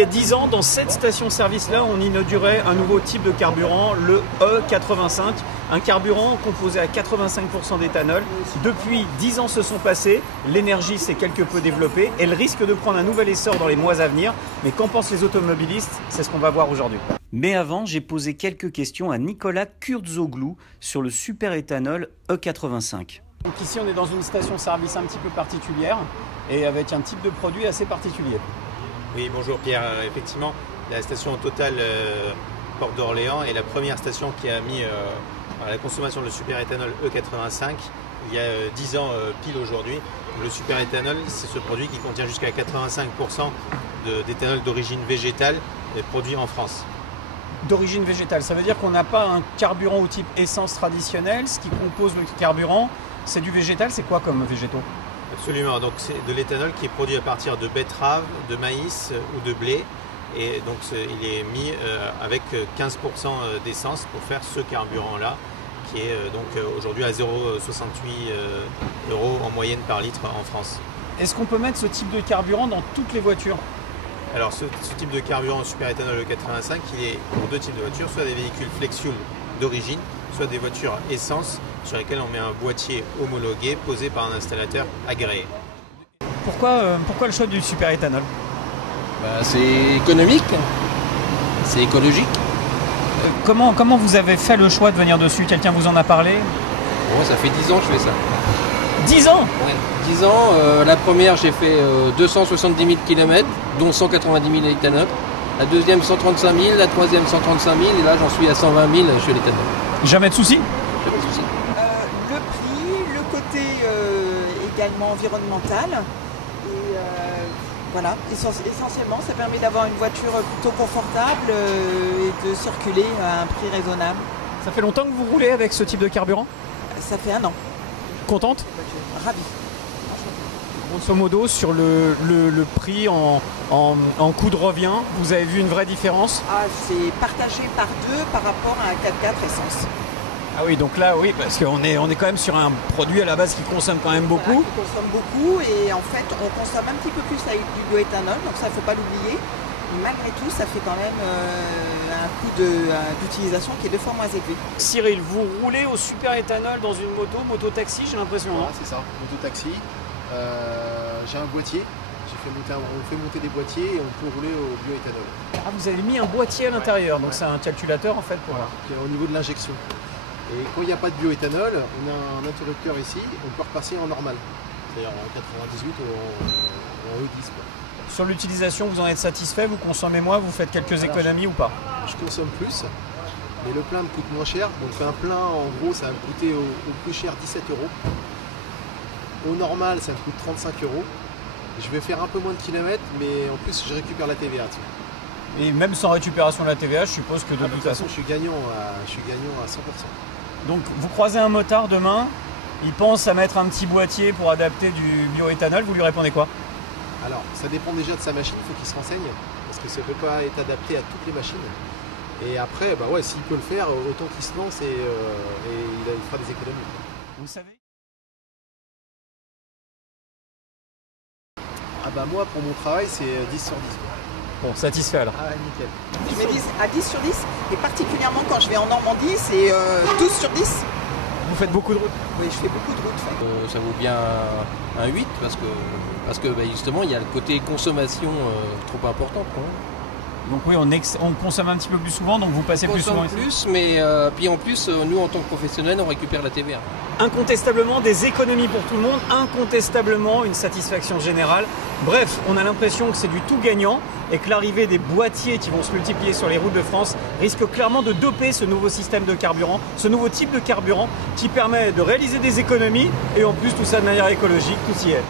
y a 10 ans, dans cette station-service-là, on inaugurait un nouveau type de carburant, le E85, un carburant composé à 85% d'éthanol. Depuis 10 ans se sont passés, l'énergie s'est quelque peu développée, elle risque de prendre un nouvel essor dans les mois à venir. Mais qu'en pensent les automobilistes? C'est ce qu'on va voir aujourd'hui. Mais avant, j'ai posé quelques questions à Nicolas Kurtzoglou sur le super-éthanol E85. Donc ici, on est dans une station-service un petit peu particulière et avec un type de produit assez particulier. Oui, bonjour Pierre. Effectivement, la station Total Porte d'Orléans est la première station qui a mis à la consommation le super-éthanol E85 il y a 10 ans pile aujourd'hui. Le super-éthanol, c'est ce produit qui contient jusqu'à 85% d'éthanol d'origine végétale produit en France. D'origine végétale, ça veut dire qu'on n'a pas un carburant au type essence traditionnel. Ce qui compose le carburant, c'est du végétal. C'est quoi comme végétaux? Absolument, donc c'est de l'éthanol qui est produit à partir de betterave, de maïs ou de blé. Et donc il est mis avec 15% d'essence pour faire ce carburant-là, qui est donc aujourd'hui à 0,68 € en moyenne par litre en France. Est-ce qu'on peut mettre ce type de carburant dans toutes les voitures? Alors ce type de carburant super-éthanol E85, il est pour deux types de voitures, soit des véhicules flex-fuel d'origine, soit des voitures essence sur lesquelles on met un boîtier homologué posé par un installateur agréé. Pourquoi le choix du super-éthanol? C'est économique, c'est écologique. Comment vous avez fait le choix de venir dessus? Quelqu'un vous en a parlé? Bon, ça fait 10 ans que je fais ça. 10 ans? Ouais. 10 ans, la première j'ai fait 270 000 km, dont 190 000 éthanol. La deuxième 135 000, la troisième 135 000 et là j'en suis à 120 000 chez l'éthanol. Jamais de soucis? Jamais de soucis. Le prix, le côté également environnemental. Et voilà, essentiellement ça permet d'avoir une voiture plutôt confortable et de circuler à un prix raisonnable. Ça fait longtemps que vous roulez avec ce type de carburant? Ça fait 1 an. Contente? Ravi. Grosso modo, sur le prix en coût de revient, vous avez vu une vraie différence? C'est partagé par 2 par rapport à un 4x4 essence. Ah oui, donc là, oui, parce qu'on est quand même sur un produit à la base qui consomme quand même beaucoup. Voilà, qui consomme beaucoup et en fait, on consomme un petit peu plus avec du bioéthanol, donc ça, il ne faut pas l'oublier. Mais malgré tout, ça fait quand même un coût d'utilisation qui est 2 fois moins élevé. Cyril, vous roulez au super-éthanol dans une moto-taxi, j'ai l'impression. Voilà, c'est ça, moto-taxi. J'ai un boîtier, on fait monter des boîtiers et on peut rouler au bioéthanol. Ah, vous avez mis un boîtier à l'intérieur, donc c'est un calculateur en fait pour... Voilà, au niveau de l'injection. Et quand il n'y a pas de bioéthanol, on a un interrupteur ici, on peut repasser en normal. C'est-à-dire en 98 ou en E10. Quoi. Sur l'utilisation, vous en êtes satisfait? Vous consommez moins? Vous faites quelques économies ou pas? Je consomme plus, mais le plein me coûte moins cher. Donc un plein, en gros, ça va me coûter au plus cher 17 €. Au normal, ça me coûte 35 €. Je vais faire un peu moins de kilomètres, mais en plus, je récupère la TVA dessus. Et même sans récupération de la TVA, je suppose que de toute façon... je suis gagnant à 100%. Donc vous croisez un motard demain, il pense à mettre un petit boîtier pour adapter du bioéthanol, vous lui répondez quoi? Alors, ça dépend déjà de sa machine, il faut qu'il se renseigne, parce que ça ne peut pas être adapté à toutes les machines. Et après, s'il peut le faire, autant qu'il se lance et il fera des économies. Vous savez? Moi, pour mon travail, c'est 10 sur 10. Bon, satisfait alors. Ah, nickel. Je mets 10 à 10 sur 10 et particulièrement quand je vais en Normandie, c'est 12 sur 10. Vous faites beaucoup de routes? Oui, je fais beaucoup de routes. Ça vaut bien un 8 parce que justement il y a le côté consommation trop important. Quoi. Donc oui, on consomme un petit peu plus souvent, donc vous passez plus souvent ici. Plus, mais puis en plus, nous en tant que professionnels, on récupère la TVA. Incontestablement des économies pour tout le monde, incontestablement une satisfaction générale. Bref, on a l'impression que c'est du tout gagnant et que l'arrivée des boîtiers qui vont se multiplier sur les routes de France risque clairement de doper ce nouveau système de carburant, ce nouveau type de carburant qui permet de réaliser des économies et en plus tout ça de manière écologique, tout y est.